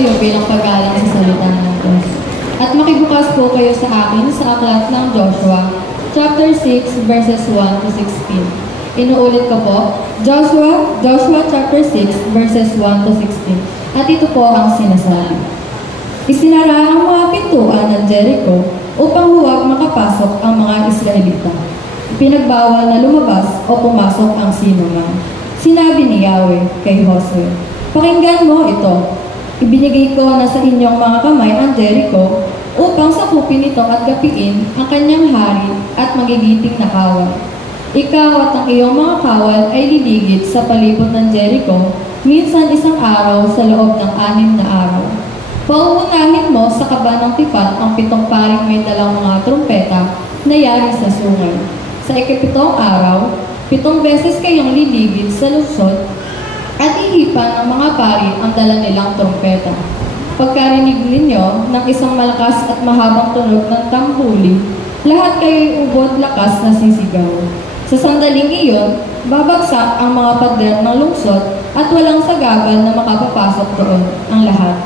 kayo bilang pagaling sa salita ng Diyos. At makibukas po kayo sa akin sa aklat ng Joshua, chapter 6, verses 1 to 16. Inuulit ko po, Joshua chapter 6, verses 1 to 16. At ito po ang sinasabi. Isinara ang mga pintuan ng Jericho upang huwag makapasok ang mga Israelita. Pinagbawal na lumabas o pumasok ang sinuman. Sinabi ni Yahweh kay Josue, pakinggan mo ito. Ibinigay ko na sa inyong mga kamay ang Jericho upang sakupin ito at gapiin ang kanyang hari at magigiting na kawal. Ikaw at ang iyong mga kawal ay liligid sa palibot ng Jericho, minsan isang araw sa loob ng 6 na araw. Pauunahin mo sa kaba ng tipat ang 7 paring may dalang mga trumpeta na yari sa sungay. Sa ika-7 araw, 7 beses kayong liligid sa lungsod at ihipan ng mga pari ang dala nilang trumpeta. Pagkarinig ninyo ng isang malakas at mahabang tunog ng tambuli, lahat kayo'y ubod lakas na sisigaw. Sa sandaling iyon, babagsak ang mga pader ng lungsod at walang sagabal na makapapasok doon ang lahat.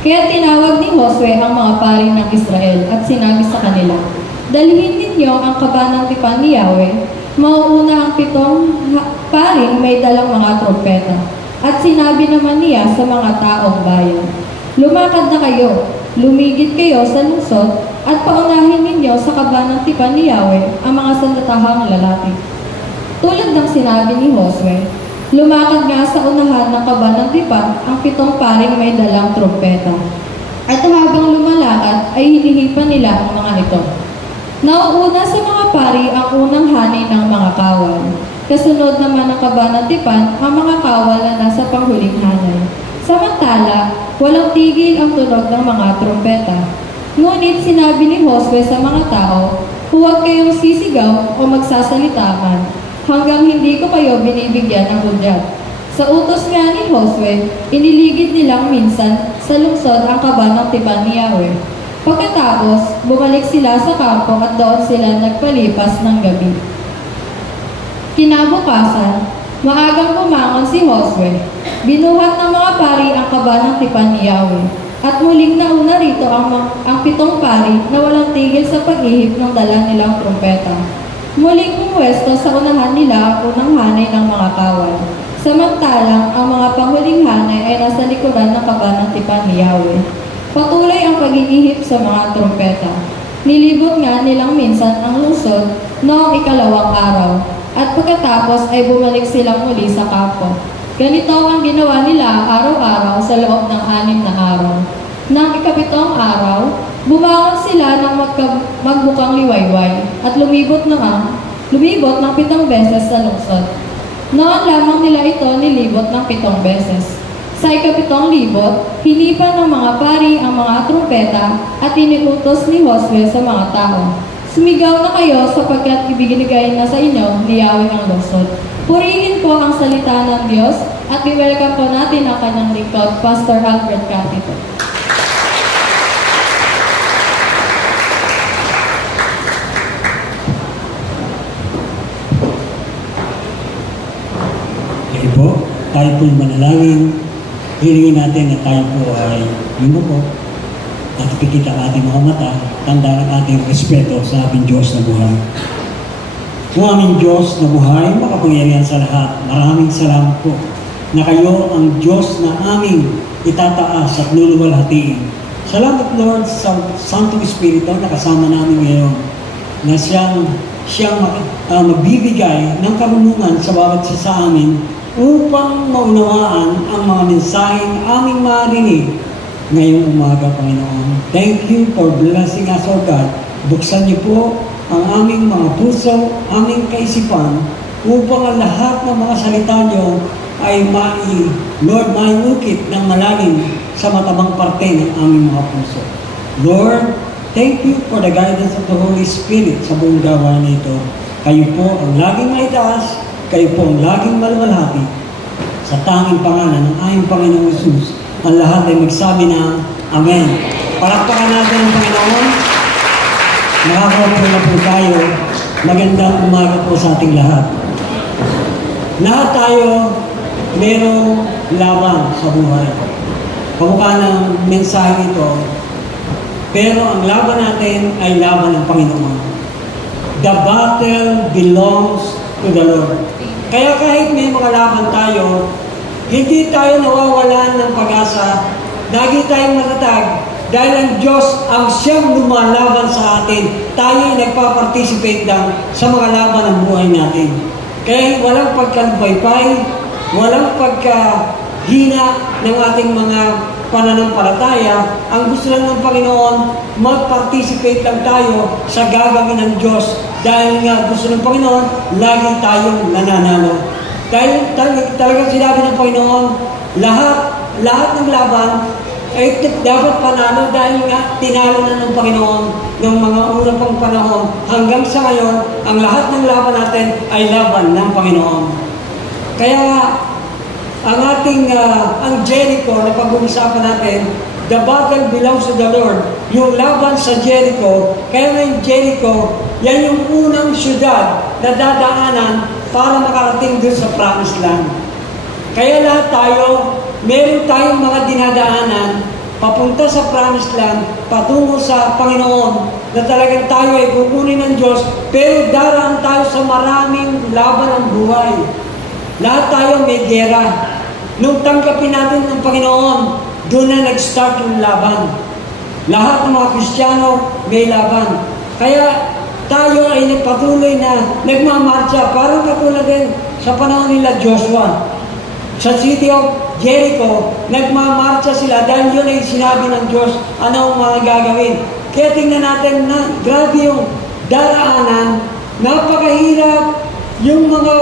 Kaya tinawag ni Josue ang mga pari ng Israel at sinabi sa kanila, dalhin ninyo ang kaba ng tipan ni Yahweh, mauuna ang 7 paring may dalang mga trompeta. At sinabi naman niya sa mga taong bayan, lumakad na kayo, lumigid kayo sa lungsod, at paunahin ninyo sa kaba ng tipan ni Yahweh ang mga sandatahang lalaki. Tulad ng sinabi ni Josue, lumakad nga sa unahan ng kaba ng tipan ang 7 paring may dalang trompeta. At habang lumalakad ay hinihipan nila ang mga ito. Nauuna sa mga pari ang unang hani ng mga kawal. Kasunod naman ng kaba ng tipan ang mga kawal na nasa panghuling hanay. Samantala, walang tigil ang tunog ng mga trompeta. Ngunit sinabi ni Josue sa mga tao, huwag kayong sisigaw o magsasalita man, hanggang hindi ko kayo binibigyan ng hudyat. Sa utos nga ni Josue, iniligid nilang minsan sa lungsod ang kaba ng tipan ni Yahweh. Pagkatapos, bumalik sila sa kampo at doon sila nagpalipas ng gabi. Kinabukasan, maagang bumangon si Josue. Binuhat ng mga pari ang kaba ng tipan ni Yahweh. At muling nauna rito ang 7 pari na walang tigil sa paghihip ng dala nilang trumpeta. Muling pumwesto sa unahan nila ang unang hanay ng mga kawal. Samantalang ang mga panghuling hanay ay nasa likuran ng kaba ng tipan ni Yahweh. Patuloy ang pag-iihip sa mga trumpeta. Nilibot nga nilang minsan ang lungsod noong 2 araw. At pagkatapos ay bumalik silang muli sa kampo. Ganito ang ginawa nila araw-araw sa loob ng 6 na araw. Nang ika-7 araw, bumangon sila ng magbukang liwayway at lumibot ng 7 beses sa lungsod. Noon lamang nila ito nilibot ng 7 beses. Sa ika-7 libot, hinipan ng mga pari ang mga trumpeta at iniutos ni Josue sa mga tao. Sumigaw na kayo sapagkat ibinigay na sa inyo ni Yahweh ang lungsod. Purihin po ang salita ng Diyos at i-welcome po natin ang kanyang lingkod, Pastor Albert Catito. Okay po, tayo po manalangin. Hilingin natin na tayo po ay yumuko at ipikita ang ating mga mata, tanda ang ating respeto sa ating Diyos na buhay. Kung aming Diyos na buhay, makapangyarihan sa lahat, maraming salamat po na kayo ang Diyos na aming itataas at luluwalhatiin. Salamat Lord sa Santong Espiritu na kasama namin ngayon na siyang magbibigay ng karunungan sa bawat isa sa amin upang maunawaan ang mga mensaheng aming marinig ngayong umaga, Panginoon. Thank you for blessing us, O God. Buksan niyo po ang aming mga puso, aming kaisipan, upang ang lahat ng mga salita niyo ay maiukit ng malalim sa matabang parte ng aming mga puso. Lord, thank you for the guidance of the Holy Spirit sa buong gawa nito. Kayo po ang laging maitaas, kayo po ang laging maluwalhati. Sa tanging pangalan ng aming Panginoong Hesus, ang lahat ay magsabi ng Amen. Palakpakan natin ang Panginoon. Nakakaupo na po tayo. Magandang umaga po sa ating lahat. Lahat tayo merong laban sa buhay. kamukha ng mensahe ito, pero ang laban natin ay laban ng Panginoon. The battle belongs to the Lord. Kaya kahit may mga laban tayo, hindi tayo nawawalan ng pag-asa. Lagi tayong matatag dahil ang Diyos ang siyang lumalaban sa atin. Tayo ay nagpa-participate lang sa mga laban ng buhay natin. Kaya walang pagkalubaypay, walang pagkahina ng ating mga pananampalataya. Ang gusto lang ng Panginoon, mag-participate lang tayo sa gagawin ng Diyos. Dahil nga gusto ng Panginoon, lagi tayong nananalo. Dahil talagang sinabi ng Panginoon, lahat ng laban ay dapat panalo dahil nga tinalo na ng Panginoon ng mga unang pang panahon. Hanggang sa ngayon, ang lahat ng laban natin ay laban ng Panginoon. Kaya ang Jericho na pag-uusapan natin, the battle belongs to the Lord. Yung laban sa Jericho, kaya ngayon Jericho, yan yung unang syudad na dadaanan para makarating doon sa promised land. Kaya lahat tayo, meron tayong mga dinadaanan papunta sa promised land, patungo sa Panginoon, na talagang tayo ay kukunin ng Diyos, pero daraan tayo sa maraming laban ng buhay. Lahat tayo may gera. Nung tanggapin natin ng Panginoon, doon na nag-start yung laban. Lahat ng mga Kristiyano may laban. Kaya tayo ay nagpatuloy na nagmamarcha, parang katulad din sa panahon nila Joshua. Sa city of Jericho, nagmamarcha sila dahil yun ay sinabi ng Diyos ano ang mga gagawin. Kaya tingnan natin na grabe yung daraanan, napakahirap yung mga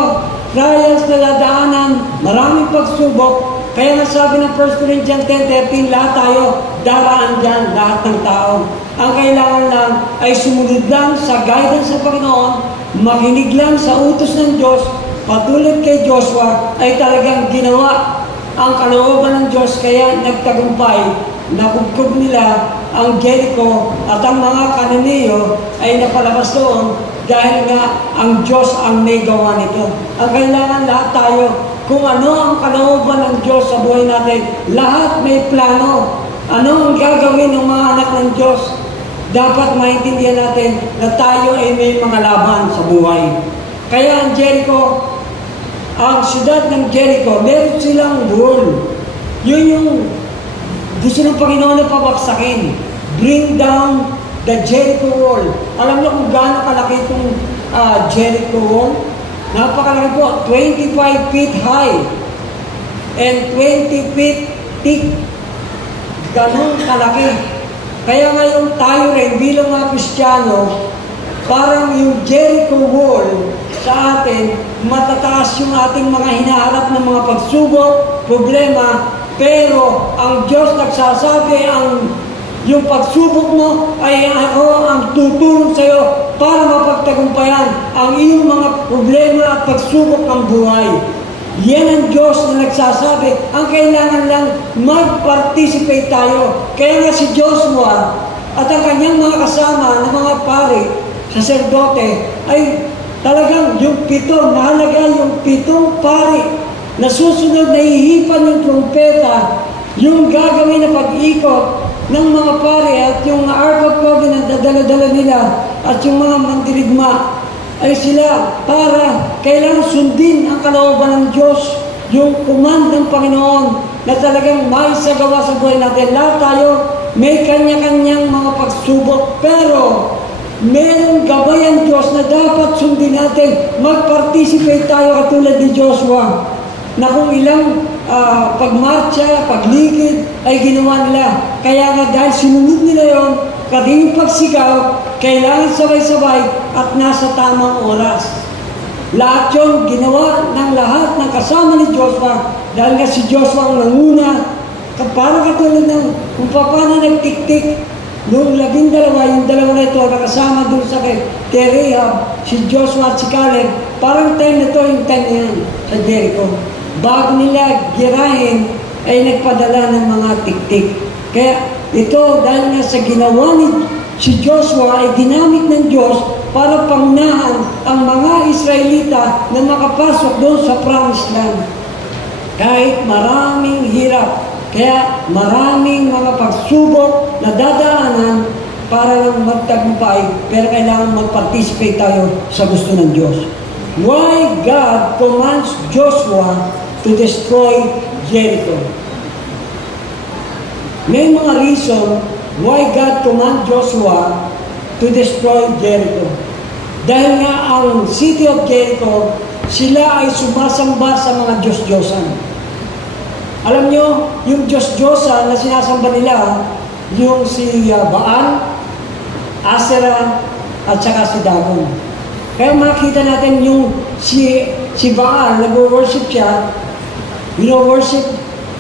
trials na dadaanan, maraming pagsubok. Kaya nasabi ng 1 Corinthians 10:13, lahat tayo daraan dyan, lahat ng tao. Ang kailangan lang ay sumunod lang sa guidance ng Panginoon, makinig lang sa utos ng Diyos. Patulad kay Joshua ay talagang ginawa ang kalooban ng Diyos, kaya nagtagumpay, nakugkog nila ang Jericho at ang mga Kananeo ay napalabas doon dahil nga ang Diyos ang may gawa nito. Ang kailangan lahat tayo, kung ano ang kalooban ng Diyos sa buhay natin, lahat may plano. Ano ang gagawin ng mga anak ng Diyos? Dapat maintindihan natin na tayo ay may mga laban sa buhay. Kaya ang Jericho, ang siyudad ng Jericho, meron silang wall. Yun yung gusto ng Panginoon na pabaksakin. Bring down the Jericho wall. Alam niyo kung gaano kalaki itong Jericho wall? Napakalaki po, 25 feet high and 20 feet thick. Ganun kalaki. Kaya ngayon tayo rin bilang mga Kristiyano, parang yung Jericho wall sa atin, matataas yung ating mga hinaharap ng mga pagsubok, problema, pero ang Diyos nagsasabi, yung pagsubok mo ay ako ang tutulong sa iyo para mapagtagumpayan ang iyong mga problema at pagsubok ng buhay. Yan ang Diyos na nagsasabi. Ang kailangan lang mag-participate tayo. Kaya nga si Joshua at ang kanyang mga kasama ng mga pari, saserdote, ay talagang yung mahalaga yung 7 pari na susunod na ihipan yung trumpeta, yung gagawin na pag-ikot ng mga pari at yung Ark of Covenant na dala-dala nila at yung mga mandirigma ay sila para kailangan sundin ang kalooban ng Diyos, yung command ng Panginoon na talagang may sagawa sa buhay natin. Lahat tayo may kanya-kanyang mga pagsubok, pero mayroong gabay ang Diyos na dapat sundin natin. Mag-participate tayo katulad ni Joshua na kung ilang pagmarcha, pagligid ay ginawa nila. Kaya nga dahil sinunod nila yon, kading pagsigaw, kailangan sabay-sabay at nasa tamang oras. Lahat yon ginawa ng lahat ng kasama ni Joshua dahil nga si Joshua ang nanguna. Parang katulad ng kung paano nagtik-tik noong 12, yung dalawa na ito nakasama doon sa kay Rahab, si Joshua at si Caleb, parang time na ito yung time na yan sa Jericho. Bago nila girahin, ay nagpadala ng mga tik-tik. Kaya ito, dahil nga sa ginawa ni si Joshua, ay ginamit ng Diyos para pangunahan ang mga Israelita na makapasok doon sa promised land. Kahit maraming hirap, Kaya maraming mga pagsubok na dadaanan para lang magtagumpay, pero kailangan mag-participate tayo sa gusto ng Diyos. Why God commands Joshua to destroy Jericho? May mga reason why God commands Joshua to destroy Jericho. Dahil nga ang city of Jericho, sila ay sumasamba sa mga Diyos-Diyosan. Alam nyo, yung Diyos-Diyosan na sinasamba nila, yung si Baal, Asera, at saka si Dagon. Kaya makita natin yung si Baal, nag-worship siya, worship,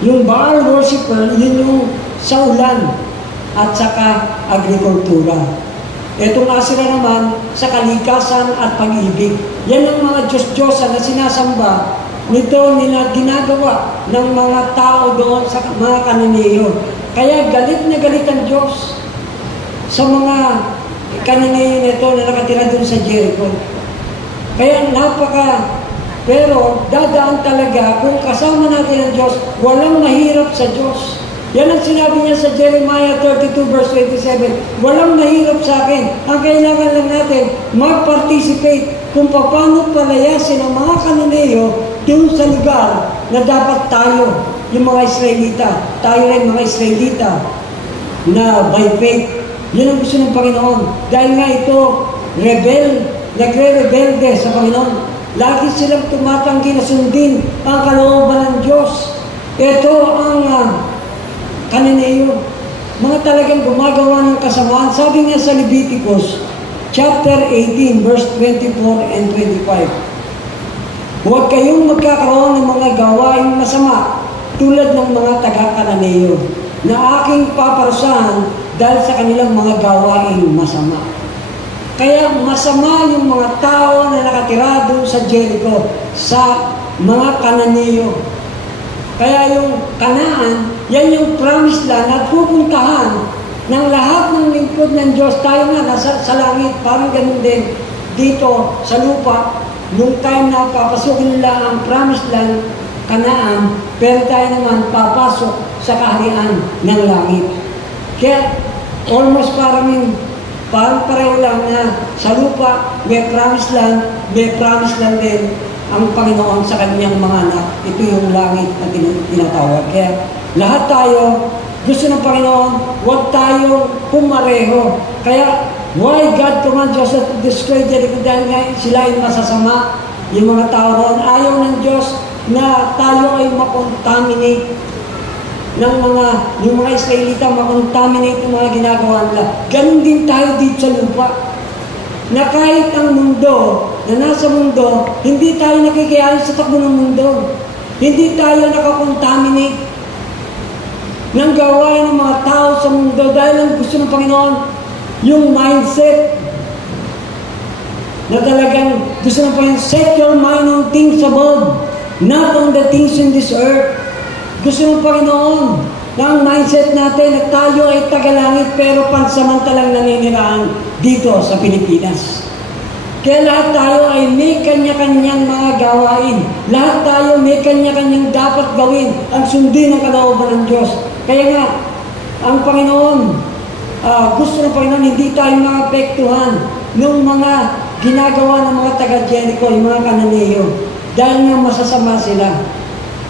yung Baal worshiper, yun yung sa ulan, at saka agrikultura. Itong Asera naman, sa kalikasan at pag-ibig. Yan ang mga Diyos-Diyosan na sinasamba, nito nila ginagawa ng mga tao doon sa mga Kananeyo. Kaya galit na galit ang Diyos sa mga Kananeyo nito na nakatira doon sa Jericho. Kaya pero dadaan talaga kung kasama natin ang Diyos, walang mahirap sa Diyos. Yan ang sinabi niya sa Jeremiah 32 verse 27, walang mahirap sa akin. Ang kailangan lang natin, mag-participate kung paano palayasin ang mga Kananeyo doon sa lugar na dapat tayo, yung mga Israelita, tayo rin mga Israelita, na by faith, yun ang gusto ng Panginoon. Dahil nga ito, nagre-rebelde sa Panginoon. Lagi silang tumatanggi na sundin ang kalooban ng Diyos. Ito ang Kananeyo. Mga talagang gumagawa ng kasamaan. Sabi nga sa Leviticus, chapter 18, verse 24 and 25. Huwag kayong magkakaroon ng mga gawaing masama tulad ng mga taga-Kananeyo na aking paparusahan dahil sa kanilang mga gawaing masama. Kaya masama yung mga tao na nakatira doon sa Jericho, sa mga Kananeyo. Kaya yung Kanaan, yan yung promised land at pupuntahan ng lahat ng lingkod ng Diyos. Tayo nga nasa sa langit, parang ganun din dito sa lupa. Nung time na papasukin nila ang promised land, Kanaan, pero tayo naman papasok sa kaharian ng langit. Kaya almost parang pareho lang na sa lupa may promised land din ang Panginoon sa kanyang mga anak. Ito yung langit na tinatawag. Kaya lahat tayo, gusto ng Panginoon, huwag tayo pumareho. Kaya why God commands us to destroy Jericho? Dahil nga sila ay masasama, yung mga tao doon. Ayaw ng Diyos na tayo ay makontaminate ng yung mga Israelita, makontaminate ng mga ginagawa nila. Ganun din tayo dito sa lupa. Na kahit ang mundo, na nasa mundo, hindi tayo nakikiyali sa takbo ng mundo. Hindi tayo nakakontaminate ng gawain ng mga tao sa mundo dahil ang gusto ng Panginoon, yung mindset na talagang gusto ng Panginoon, set your mind on things above, not on the things in this earth. Gusto ng Panginoon na ang mindset natin na tayo ay tagalangit pero pansamantalang naninirahan dito sa Pilipinas. Kaya lahat tayo ay may kanya-kanyang mga gawain. Lahat tayo may kanya-kanyang dapat gawin ang sundin ng kalooban ng Diyos. Kaya nga, ang Panginoon, gusto ng Panginoon, hindi tayo maapektuhan ng mga ginagawa ng mga taga-Jericho, yung mga Kananeyo. Dahil nga masasama sila.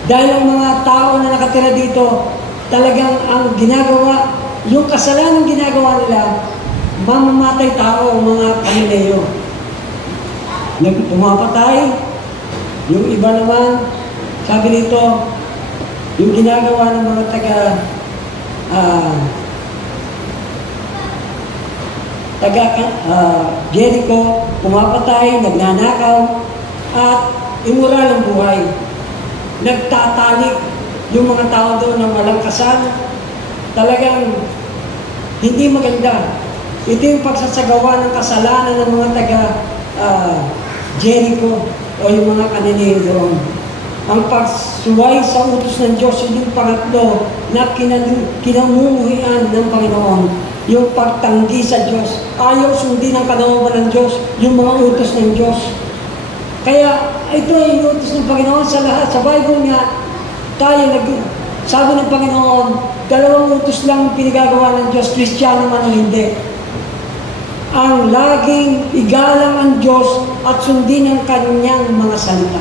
Dahil ang mga tao na nakatira dito, talagang ang ginagawa, yung kasalanan ginagawa nila, mamamatay tao ang mga Kananeyo. Pumapatay, yung iba naman, sabi nito, yung ginagawa ng mga Jericho, pumapatay, nagnanakaw, at immoral ang buhay. Nagtatalik yung mga tao doon ng walang kasal. Talagang hindi maganda. Ito yung pagsasagawa ng kasalanan ng mga Jericho o yung mga Kananeyo doon. Ang pagsuway sa utos ng Diyos, yung pangatlo na kinamumuhian ng Panginoon, yung pagtanggi sa Diyos, ayaw sundin ang kalooban ng Diyos, yung mga utos ng Diyos. Kaya ito ay utos ng Panginoon sa lahat. Sa Bible nga, tayo Sabi ng Panginoon, 2 utos lang pinagagawa ng Diyos, Kristiyano man o hindi. Ang laging igalang ang Diyos at sundin ang kanyang mga salita.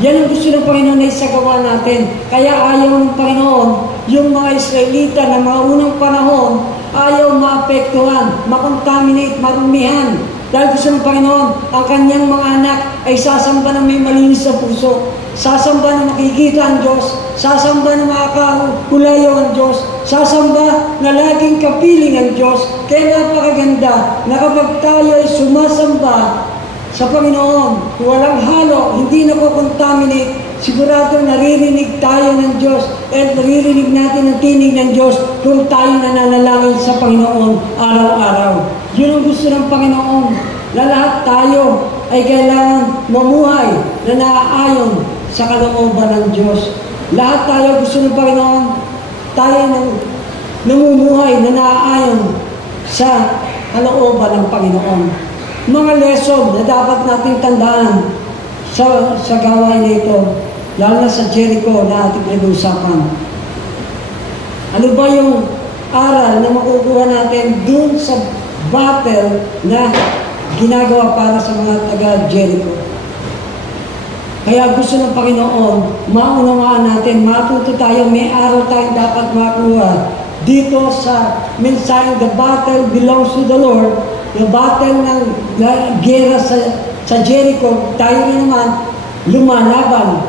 Yan ang gusto ng Panginoon na isagawa natin. Kaya ayaw ng Panginoon, yung mga Israelita na mga unang panahon, ayaw maapektuhan, makontaminate, marumihan. Dahil gusto ng Panginoon, ang kanyang mga anak ay sasamba ng may malinis sa puso. Sasamba na makikita ang Diyos. Sasamba na makakahulayaw ang Diyos. Sasamba na laging kapiling ang Diyos. Kaya napakaganda na kapag tayo ay sumasamba sa Panginoon, walang halo, hindi nakokontaminate, sigurado naririnig tayo ng Diyos at naririnig natin ang tinig ng Diyos kung tayo nananalangin sa Panginoon araw-araw. Yun ang gusto ng Panginoon, na lahat tayo ay kailangan mamuhay na naaayon sa kalooban ng Diyos. Lahat tayo gusto ng Panginoon, tayo namumuhay na naaayon sa kalooban ng Panginoon. Mga lesson na dapat nating tandaan sa gawain na ito, lalo na sa Jericho na ating pinag-uusapan. Ano ba yung aral na makukuha natin dun sa battle na ginagawa para sa mga taga-Jericho? Kaya gusto ng Panginoon, maunawaan natin, matuto tayo, may aral tayong dapat makuha dito sa mensaheng the battle belongs to the Lord. Yung battle ng gera sa Jericho, tayo rin naman lumalaban.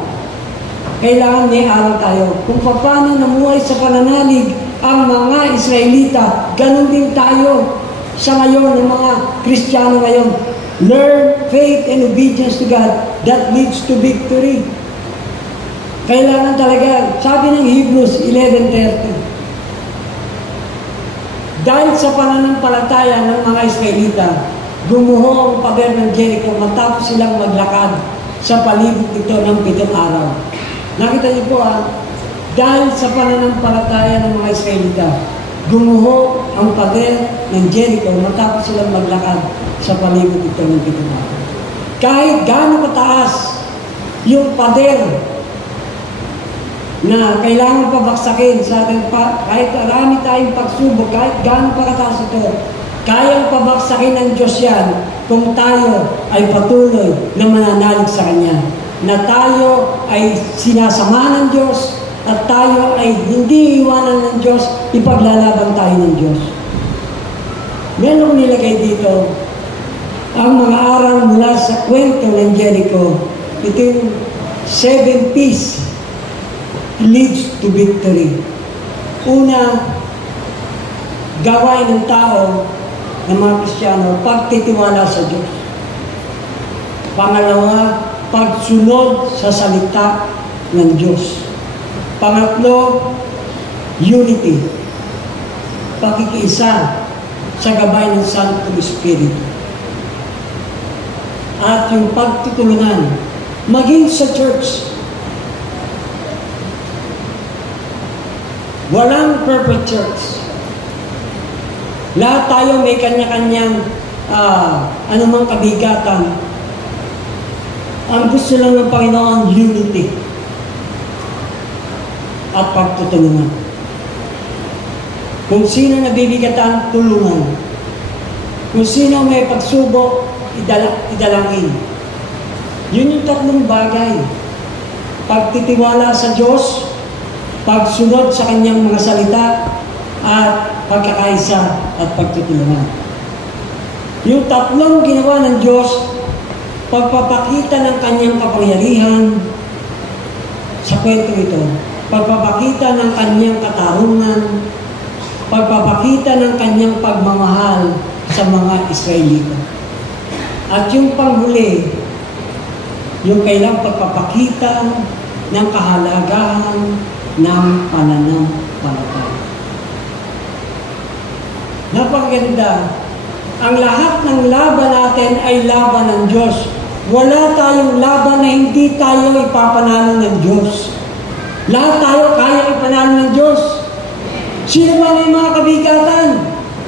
Kailangan may aral tayo. Kung paano namuhay sa pananalig ang mga Israelita, ganun din tayo sa ngayon, ng mga Kristiyano ngayon. Learn faith and obedience to God that leads to victory. Kailangan talaga, sabi ng Hebrews 11:30, dahil sa pananampalataya ng mga Israelita, gumuho ang pader ng Jericho matapos silang maglakad sa palibot ito ng 7 araw. Nakita niyo po dahil sa pananampalataya ng mga Israelita, gumuho ang pader ng Jericho matapos silang maglakad sa palibot ito ng 7 araw. Kahit gaano kataas yung pader na kailangan pabaksakin sa ating kahit marami tayong pagsubok, kahit gaano pa kataas ito, kayang pabaksakin ng Diyos yan kung tayo ay patuloy na mananalig sa Kanya. Na tayo ay sinasama ng Diyos at tayo ay hindi iwanan ng Diyos, ipaglalaban tayo ng Diyos. Meron nilagay dito ang mga aral mula sa kwento ng Jericho. Ito yung 7 P's leads to victory. Una, gawain ng tao ng mga Kristiyano, pagtitiwala sa Diyos. Pangalawa, pagsunod sa salita ng Diyos. Pangatlo, unity. Pakikiisa sa gabay ng Santong Espiritu. At yung pagtutulungan, maging sa church. Walang perfect church. Lahat tayo may kanya-kanyang anumang kabigatan. Ang gusto lang ng Panginoon, unity at pagtutulungan. Kung sino nabibigatan, tulungan. Kung sino may pagsubok, idalangin. Yun yung 3 bagay. Pagtitiwala sa Diyos, pagsunod sa Kanyang mga salita, at pagkakaisa at pagtutulungan. Yung 3 ginawa ng Diyos, pagpapakita ng Kanyang kapangyarihan sa kwento ito, pagpapakita ng Kanyang katarungan, pagpapakita ng Kanyang pagmamahal sa mga Israelita. At yung panghuli, yung kailang pagpapakita ng kahalagahan ng pananampalataya. Napakaganda. Ang lahat ng laban natin ay laban ng Diyos. Wala tayong laban na hindi tayo ipapanalo ng Diyos. Lahat tayo kaya ipanalo ng Diyos. Sino ba may mga kabigatan?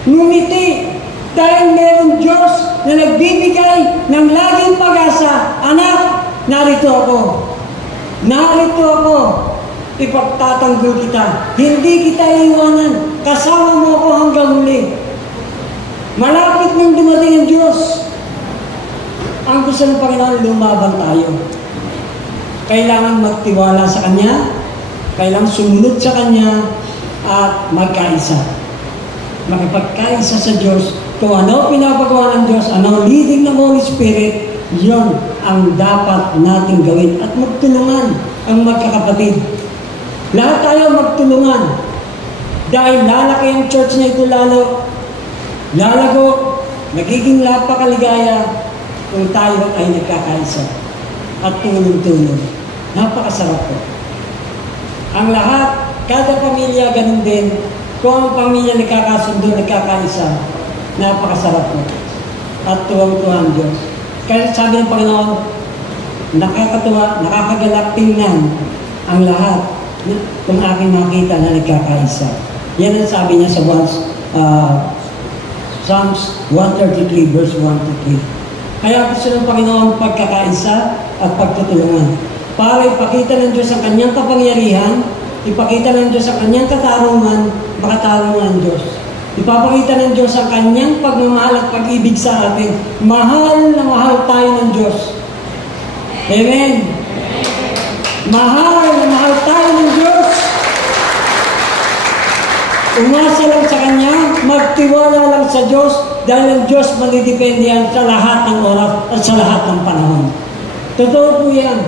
Ngumiti. Dahil merong Diyos na nagbibigay ng laging pag-asa. Anak, narito ako. Narito ako. ipagtatanggol kita. Hindi kita iiwanan. Kasama mo ako hanggang huli. Malapit nang dumating ang Diyos. Ang gusto ng Panginoon, lumaban tayo. Kailangan magtiwala sa Kanya, kailangan sumunod sa Kanya, at magkaisa. Makipagkaisa sa Diyos. Kung ano pinapagawa ng Diyos, ano leading ng Holy Spirit, yon ang dapat nating gawin. At magtulungan ang magkakapatid. Lahat tayo magtulungan. Dahil lalaki ang church na ito lalago, nagiging napakaligaya kung tayo ay nagkakaisa at tulong-tulong. Napakasarap po. Ang lahat, kada pamilya ganun din. Kung ang pamilya nagkakasundo, nagkakaisa, napakasarap po. At tuwang-tuwa ang Diyos. Kaya sabi ng Panginoon, nakakatuwa, nakakagalak tingnan ang lahat kung aking makita na nagkakaisa. Yan ang sabi niya sa Psalms 133 verse 1 to 3. Kaya gusto ng Panginoon pagkakaisa at pagtutulungan. Para ipakita ng Diyos ang kanyang kapangyarihan, ipakita ng Diyos ang kanyang katarungan, makatarungan ng Diyos. Ipapakita ng Diyos ang kanyang pagmamahal at pag-ibig sa atin. Mahal na mahal tayo ng Diyos. Amen. Mahal na mahal tayo ng Diyos. Umasa lang sa Kanya, magtiwala lang sa Diyos, dahil ang Diyos magdidepende sa lahat ng oras at sa lahat ng panahon. Totoo po yan.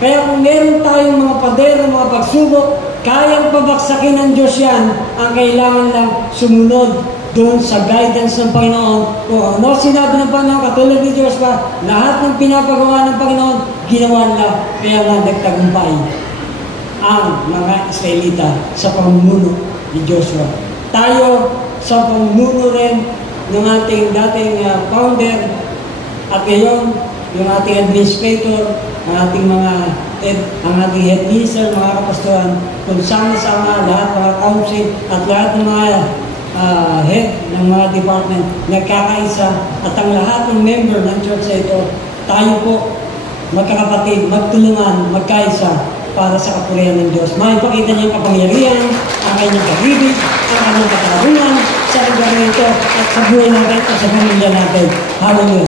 Kaya kung meron tayong mga pader, mga pagsubok, kayang pabaksakin ng Diyos yan. Ang kailangan lang sumunod doon sa guidance ng Panginoon. Kung ano sinabi ng Panginoon, katulad ni Diyos pa, lahat ng pinapagawa ng Panginoon, ginawa nila, kaya nga nagtagumpay ang mga Israelita sa pamumuno ni Joshua. Tayo sa pamumuno rin ng ating dating founder at ngayon yung ating administrator, ang ating head minister, mga kapastoran, kung sama-sama lahat mga council at lahat ng mga head ng mga department nagkakaisa at ang lahat ng member ng church na ito, tayo po magkakapatid, magtulungan, magkaisa para sa kapurihan ng Diyos. Maipakita niyang kapangyarihan, ang kanyang pag-ibig, ang kanyang katarungan sa lugar nito at sa buhay natin at sa pamilya natin. Hallelujah.